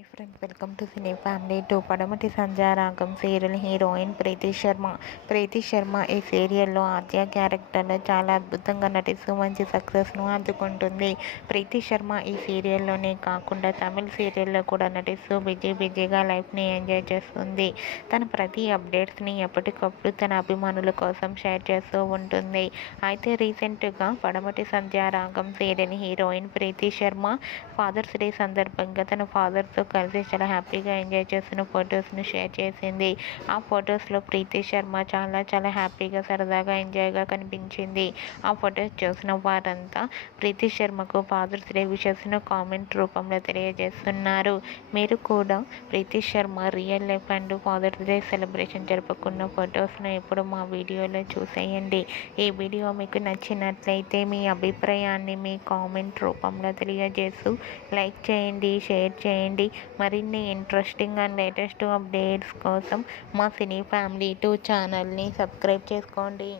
Hi friends, welcome to cine family 2. పడమటి Sandhyaragam serial heroine ప్రీతి శర్మ ఈ సీరియల్లో ఆద్య క్యారెక్టర్లో చాలా అద్భుతంగా నటిస్తూ మంచి సక్సెస్ను అందుకుంటుంది. ప్రీతి శర్మ ఈ సీరియల్లోనే కాకుండా తమిళ సీరియల్లో కూడా నటిస్తూ బిజీగా లైఫ్ని ఎంజాయ్ చేస్తుంది. తన ప్రతి అప్డేట్స్ని ఎప్పటికప్పుడు తన అభిమానుల కోసం షేర్ చేస్తూ ఉంటుంది. అయితే రీసెంట్గా పడమటి సంధ్యారాగం సీరియల్ హీరోయిన్ ప్రీతి శర్మ ఫాదర్స్ డే సందర్భంగా తన ఫాదర్తో కలిసి చాలా హ్యాపీగా ఎంజాయ్ చేస్తున్న ఫొటోస్ను షేర్ చేసింది. ఆ ఫొటోస్లో ప్రీతి శర్మ చాలా హ్యాపీగా సరదాగా ఎంజాయ్గా కనిపించింది. ఆ ఫొటోస్ చూసిన వారంతా ప్రీతి శర్మకు ఫాదర్స్ డే విషెస్ను కామెంట్ రూపంలో తెలియజేస్తున్నారు. మీరు కూడా Preeti Sharma real life and fathers day celebration జరుపుకున్న ఫొటోస్ను ఇప్పుడు మా వీడియోలో చూసేయండి. ఈ వీడియో మీకు నచ్చినట్లయితే మీ అభిప్రాయాన్ని మీ కామెంట్ రూపంలో తెలియజేస్తూ లైక్ చేయండి, షేర్ చేయండి. మరిన్ని ఇంట్రెస్టింగ్ అండ్ లేటెస్ట్ అప్డేట్స్ కోసం మా సినీ ఫ్యామిలీ 2 ఛానల్ని సబ్స్క్రైబ్ చేసుకోండి.